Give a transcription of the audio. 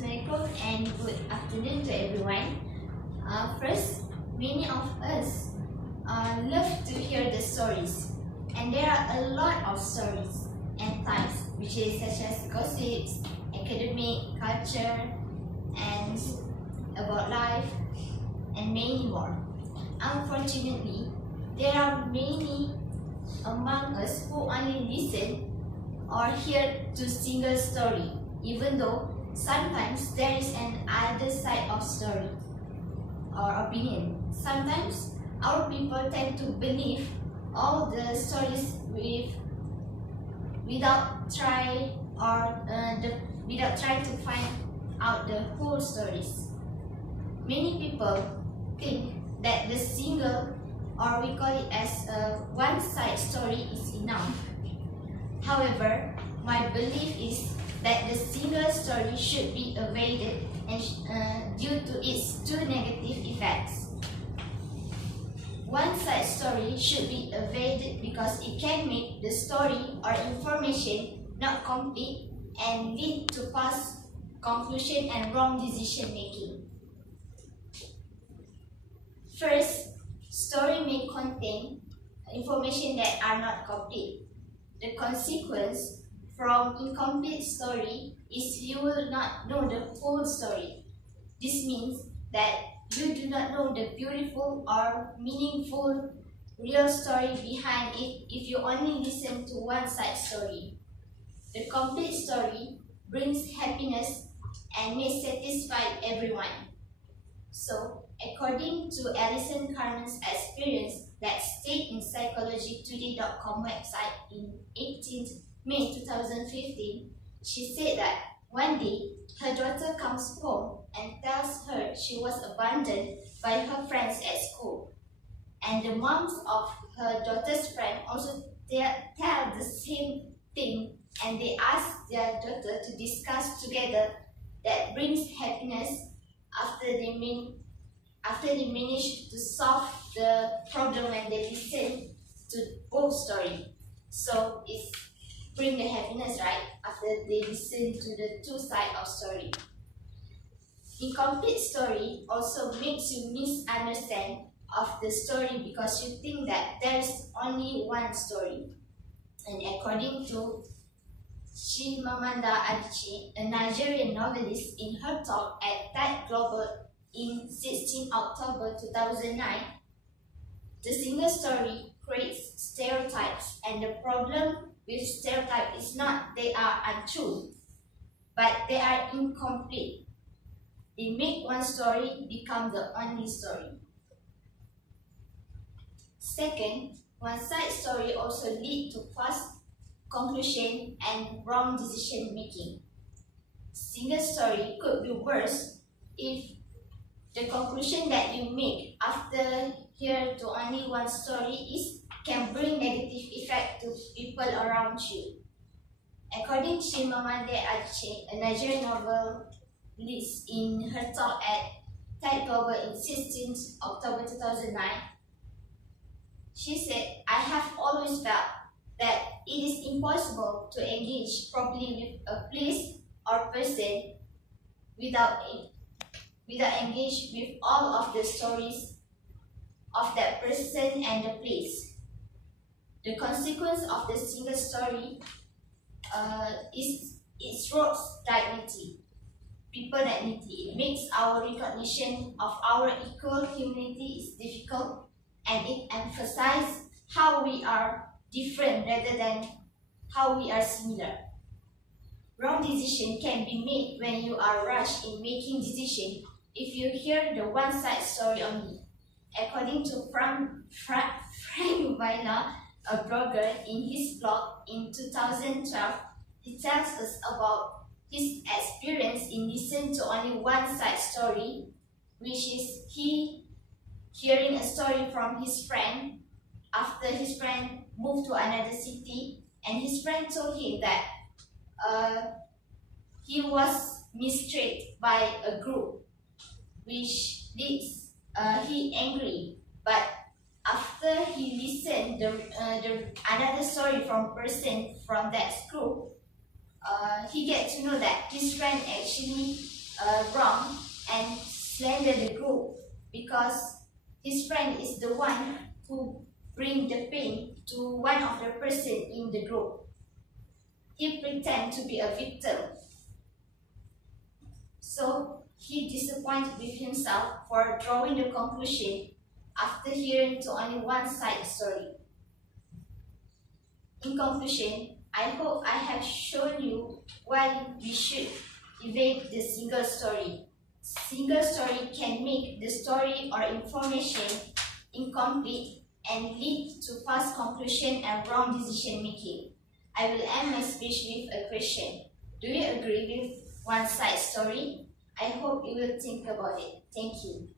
Assalamualaikum and good afternoon to everyone. First, many of us love to hear the stories, and there are a lot of stories and types, which is such as gossips, academic, culture, and about life, and many more. Unfortunately, there are many among us who only listen or hear to single story, even though sometimes there is an other side of story or opinion. Sometimes our people tend to believe all the stories without trying to find out the whole stories. Many people think that the single, or we call it as a one-side story, is enough. However, my belief is that the single story should be avoided due to its two negative effects. One-side story should be avoided because it can make the story or information not complete and lead to false conclusion and wrong decision making. First, story may contain information that are not complete. The consequence from incomplete story is you will not know the full story. This means that you do not know the beautiful or meaningful real story behind it if you only listen to one side story. The complete story brings happiness and may satisfy everyone. So, according to Alison Carmen's experience that stayed in psychologytoday.com website in 18th May 2015, she said that one day her daughter comes home and tells her she was abandoned by her friends at school. And the moms of her daughter's friend also tell the same thing, and they ask their daughter to discuss together that brings happiness after they manage to solve the problem and they listen to both stories. So it's bring the happiness, right? After they listen to the two sides of story. Incomplete story also makes you misunderstand of the story because you think that there is only one story. And according to Chimamanda Adichie, a Nigerian novelist, in her talk at TED Global in 16 October 2009, the single story creates stereotypes, and the problem with stereotype is not they are untrue, but they are incomplete. They make one story become the only story. Second, one-side story also lead to false conclusion and wrong decision making. Single story could be worse if the conclusion that you make after hearing to only one story can bring negative effect to people around you. According to Chimamanda Adichie, a Nigerian novelist, in her talk at TED Global in 16th October 2009, she said, "I have always felt that it is impossible to engage properly with a place or person without engage with all of the stories of that person and the place. The consequence of the single story is its rote dignity, people dignity. It makes our recognition of our equal humanity is difficult, and it emphasizes how we are different rather than how we are similar. Wrong decision can be made when you are rushed in making decision if you hear the one-side story only. According to Frank Weiler, a blogger, in his blog in 2012, he tells us about his experience in listening to only one-side story, which is he hearing a story from his friend after his friend moved to another city, and his friend told him that he was mistreated by a group, which leads he angry. But after he listened another story from person from that group, he get to know that his friend actually wrong and slander the group because his friend is the one who bring the pain to one of the person in the group. He pretend to be a victim. So he disappointed with himself for drawing the conclusion after hearing to only one side story. In conclusion, I hope I have shown you why we should evade the single story. Single story can make the story or information incomplete and lead to fast conclusion and wrong decision making. I will end my speech with a question. Do you agree with one side story? I hope you will think about it. Thank you.